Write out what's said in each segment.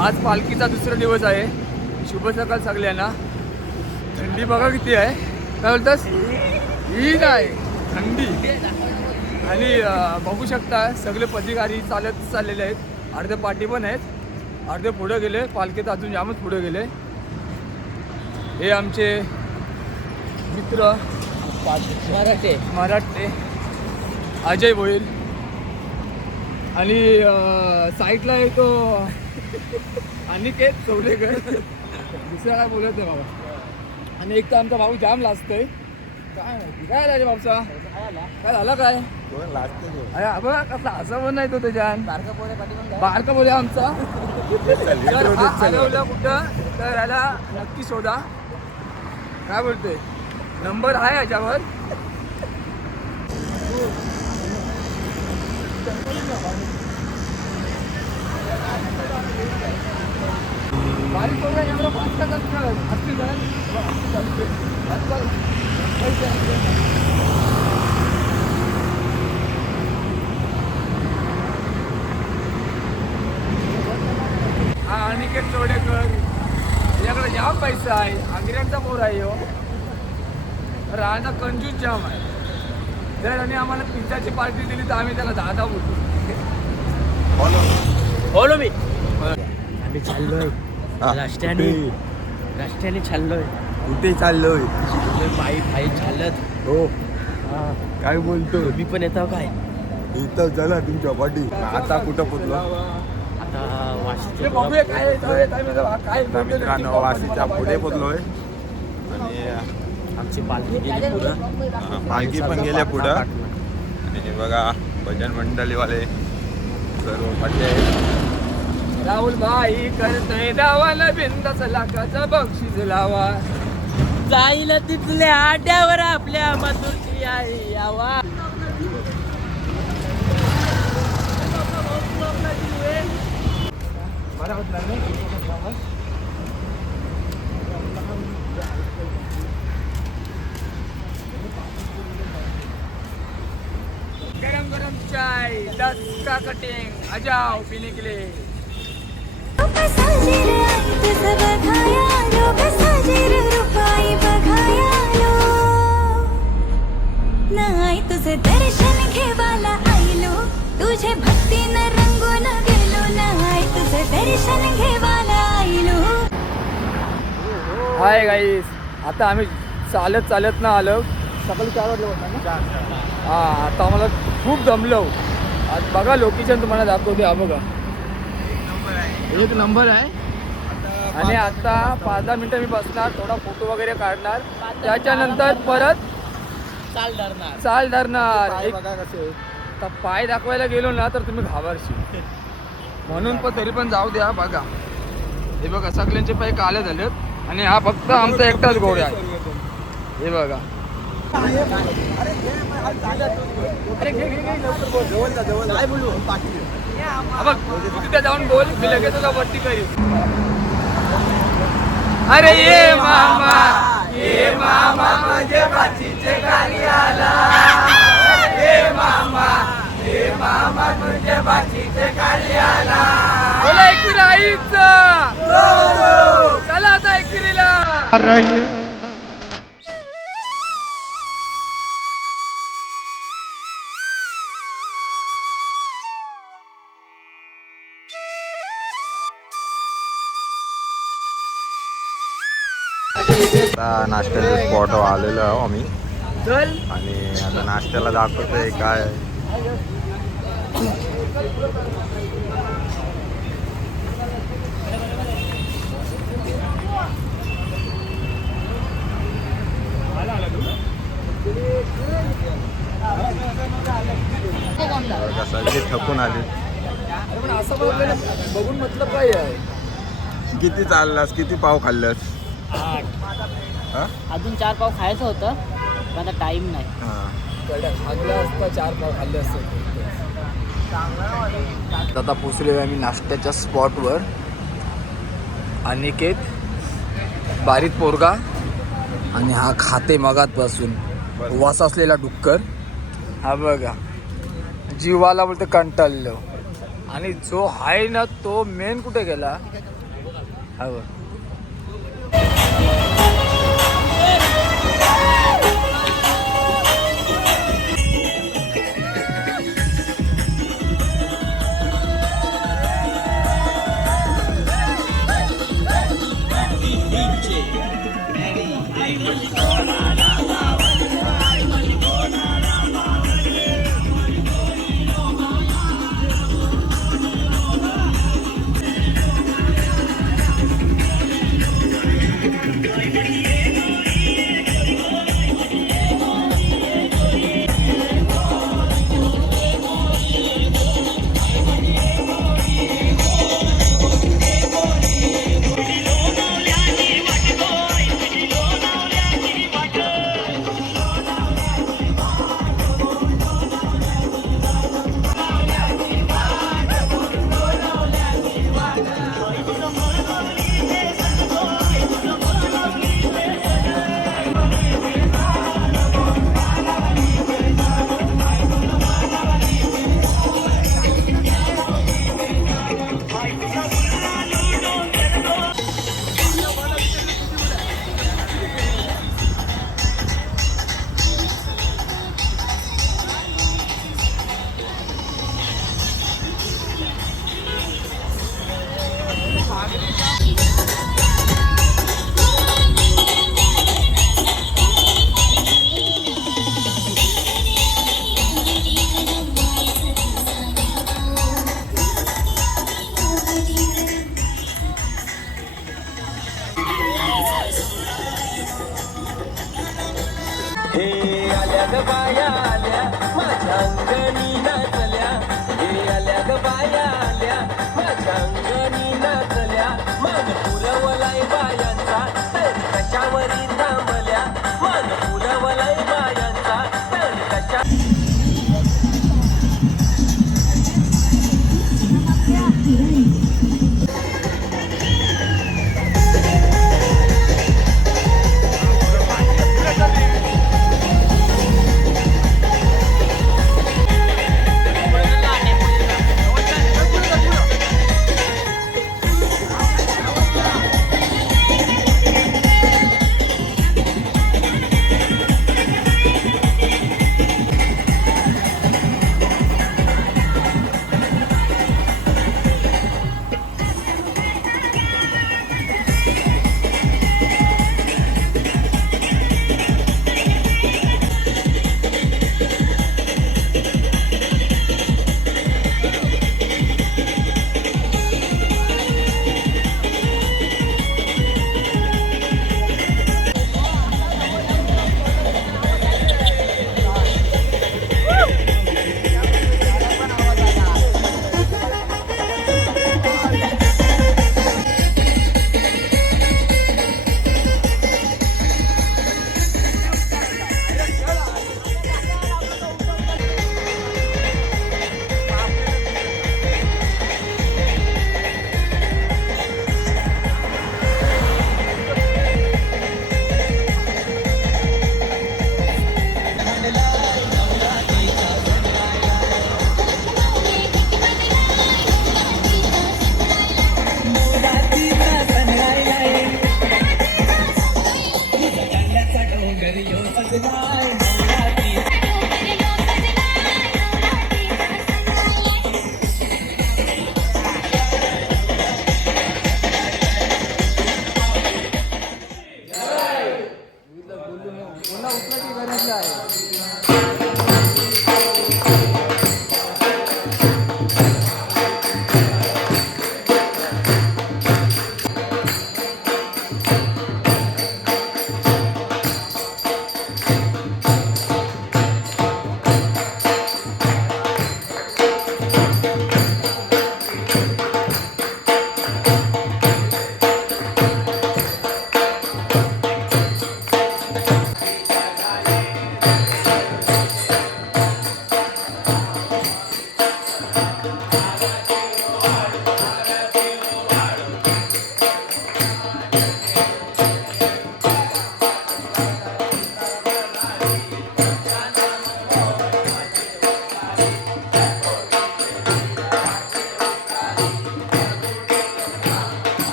आज पालखीचा दुसरा दिवस आहे. शुभ सकाळ सगळ्यांना. थंडी बघा किती आहे. काय बोलतोस? ही नाही थंडी. आणि बघू शकता सगळे पदाधिकारी चालत चाललेले आहेत. अर्धे पाठी पण आहेत, अर्धे पुढे गेले. पालखीत अजून जामच पुढे गेले. हे आमचे मित्र मराठे अजय भोईल. आणि साईडला आहे तो अनिकेत चौलेकर. दुसरा काय बोलत नाही बाबा. आणि एक तर आमचा भाऊ जाम लाजतोय. काय माहिती काय झालं भाऊचा? काय झालं काय? अरे बघ कसला असं पण नाही तो त्याच्यान. बारका बोले आमचा. हरवलं कुठं तर याला नक्की शोधा. काय बोलते? नंबर आहे याच्यावर. बारीक पोरगा एवढा फास्ट का असतील ना. हा अनिकेत चोडेकर. याच्याकडे जाम पैसा आहे. आंग्र्यांचा पोर आहे हो. राहणं कंजूस जाम आहे. जर आणि आम्हाला पिझ्झाची पार्टी दिली तर आम्ही त्याला दादा बोलतो. बोलो मी आम्ही चाललोय रस्त्याने चाललोय. कुठे चाललोय? पायी पायी चालत. हो काय बोलतो? मी पण येतो काय? इथं चला तुमच्या पाठी. आता कुठं पोचलो? आता वाशीचे मित्रांनो वाशीच्या पुढे पोचलोय. आणि आमची पालखी गेली पुढं. पालखी पण गेल्या पुढं. आणि बघा भजन मंडळीवाले सर्व पाठी आहेत. राहुल भाई करतोय दावाला बिंदास लाखाचा बक्षीस लावा. जाईल तिथल्या आड्यावर आपल्या मधुरची आई यावा. गरम गरम चाय 10 का कटिंग आ जाओ पीने के लिए. तुझे दर्शन घेवाला आईलो. तुझे भक्तीन रंगून गेलो. नाही तुझे दर्शन घेवाला आईलो. हाय गाईस, आता आम्ही चालत चालत ना आलो. सकाळी 4 वाजले होता ना. हां आता आम्हाला खूप दमलो. आज बघा लोकेशन तुम्हाला दाखवते. हा बघा एक नंबर आहे. आणि आता 5-10 मिनटं मी बसणार, थोडा फोटो वगैरे काढणार. त्याच्यानंतर परत चाल धरणार. आता पाय दाखवायला गेलो ना तर तुम्ही घाबरशील. म्हणून पण तरी पण जाऊ द्या. बघा हे बघा सगळ्यांचे पाय काले झालेत. आणि हा फक्त आमचा एकटाच घोडा आहे. हे बघा बघ तू तिथे जाऊन बोल. मी लगेच तुला वरती करीन. अरे ये मामा माझे बाचीचे गाणी आला. ये मामा तुझे बाचीचे गाणी आला. बोला एकविरा आईचा. चला आता एकविरीला. आता नाश्त्याच्या स्पॉटवर आलेलो आहो आम्ही. चल आणि आता नाश्त्याला दाखवतोय काय. सगळे थकून आले. पण असं बघून मतलब काय आहे. किती चाललास? किती पाव खाल्लास? अजून 4 पाव खायचं होतं पण आता टाइम नाही. खाल्लं असतं 4 पाव खाल्ले असते. आता पोचलेलो आहे मी नाश्त्याच्या स्पॉटवर. अनिकेत बारीक पोरगा आणि हा खाते मगातपासून वास असलेला डुक्कर. हा बघा जीवाला बोलते कंटाळलो. आणि जो आहे ना तो मेन कुठे गेला हा बघ. बाया आल्या माझ्या अंगणी नाचल्या, हे आल्या ग बाया आल्या माझ्या अंगणी नाचल्या. मान फुलवलाय बायांचा तर कशावरी थांबल्या, मान फुलवलाय बायांचा तर कशा.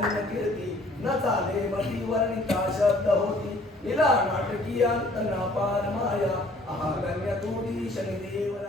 धन्य कीर्ती न चाले मती वर्णिता शब्द होती इला नाटकी अंत नापार माया आहा गण्य तुडी शनिदेव